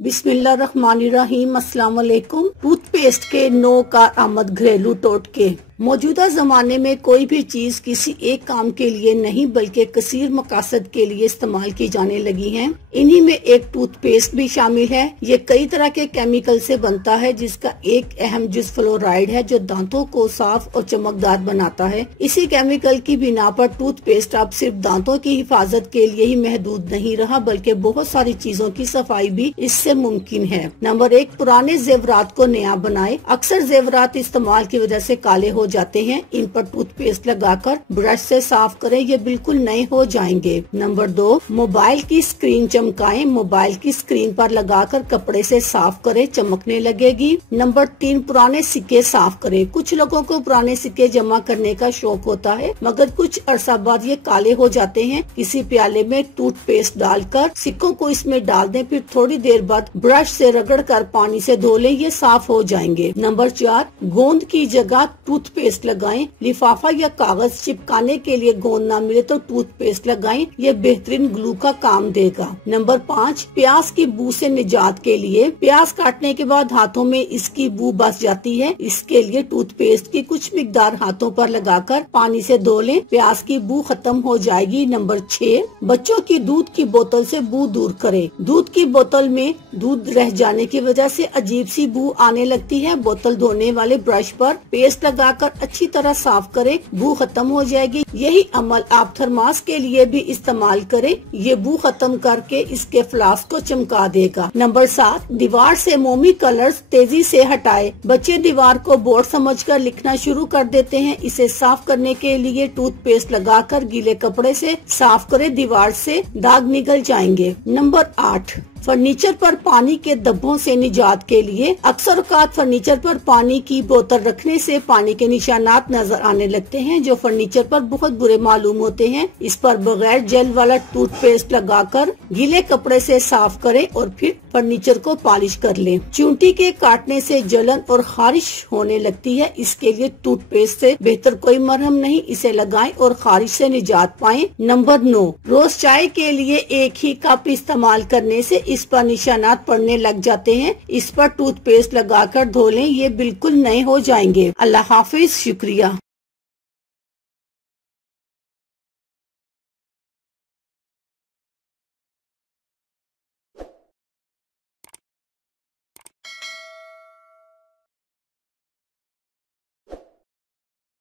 बिस्मिल्लाहिर्रहमानिर्रहीम। अस्सलाम वालेकुम। टूथपेस्ट के नो कारआमद घरेलू टोटके। मौजूदा जमाने में कोई भी चीज किसी एक काम के लिए नहीं बल्कि कसीर मकासद के लिए इस्तेमाल की जाने लगी है। इन्हीं में एक टूथपेस्ट भी शामिल है। ये कई तरह के केमिकल से बनता है, जिसका एक अहम जुज़ फ्लोराइड है जो दांतों को साफ और चमकदार बनाता है। इसी केमिकल की बिना पर टूथपेस्ट अब सिर्फ दांतों की हिफाजत के लिए ही महदूद नहीं रहा, बल्कि बहुत सारी चीजों की सफाई भी इससे मुमकिन है। नंबर 1, पुराने जेवरात को नया बनाए। अक्सर जेवरात इस्तेमाल की वजह से काले हो जाते हैं। इन पर टूथपेस्ट लगाकर ब्रश से साफ करें, ये बिल्कुल नए हो जाएंगे। नंबर 2, मोबाइल की स्क्रीन चमकाएं। मोबाइल की स्क्रीन पर लगाकर कपड़े से साफ करें, चमकने लगेगी। नंबर 3, पुराने सिक्के साफ करें। कुछ लोगों को पुराने सिक्के जमा करने का शौक होता है, मगर कुछ अरसा बाद ये काले हो जाते हैं। किसी प्याले में टूथपेस्ट डालकर सिक्कों को इसमें डाल दें, फिर थोड़ी देर बाद ब्रश से रगड़कर पानी से धो लें, ये साफ हो जाएंगे। नंबर 4, गोंद की जगह टूथपेस्ट लगाएं। लिफाफा या कागज चिपकाने के लिए गोंद ना मिले तो टूथपेस्ट लगाएं, ये बेहतरीन ग्लू का काम देगा। नंबर 5, प्याज की बू से निजात के लिए। प्याज काटने के बाद हाथों में इसकी बू बस जाती है, इसके लिए टूथपेस्ट की कुछ मिकदार हाथों पर लगाकर पानी से धो लें, प्याज की बू खत्म हो जाएगी। नंबर 6, बच्चों की दूध की बोतल से बू दूर करें। दूध की बोतल में दूध रह जाने की वजह से अजीब सी बू आने लगती है। बोतल धोने वाले ब्रश पर पेस्ट लगाकर अच्छी तरह साफ करें, बू खत्म हो जाएगी। यही अमल आप थर्मास के लिए भी इस्तेमाल करें, ये बू खत्म करके इसके फ्लास्क को चमका देगा। नंबर 7, दीवार से मोमी कलर्स तेजी से हटाए। बच्चे दीवार को बोर्ड समझकर लिखना शुरू कर देते हैं। इसे साफ करने के लिए टूथपेस्ट लगाकर गीले कपड़े से साफ करें, दीवार से दाग निकल जाएंगे। नंबर 8, फर्नीचर पर पानी के धब्बों से निजात के लिए। अक्सर औकात फर्नीचर पर पानी की बोतल रखने से पानी के निशानात नजर आने लगते हैं, जो फर्नीचर पर बहुत बुरे मालूम होते हैं। इस पर बगैर जेल वाला टूथपेस्ट लगाकर गीले कपड़े से साफ करें और फिर फर्नीचर को पॉलिश कर लें। चूंटी के काटने से जलन और खारिश होने लगती है, इसके लिए टूथपेस्ट से बेहतर कोई मरहम नहीं, इसे लगाएं और खारिश से निजात पाएं। नंबर 9, रोज चाय के लिए एक ही कप इस्तेमाल करने से इस पर निशानात पड़ने लग जाते हैं। इस पर टूथपेस्ट लगाकर धो लें, ये बिल्कुल नए हो जाएंगे। अल्लाह हाफिज, शुक्रिया।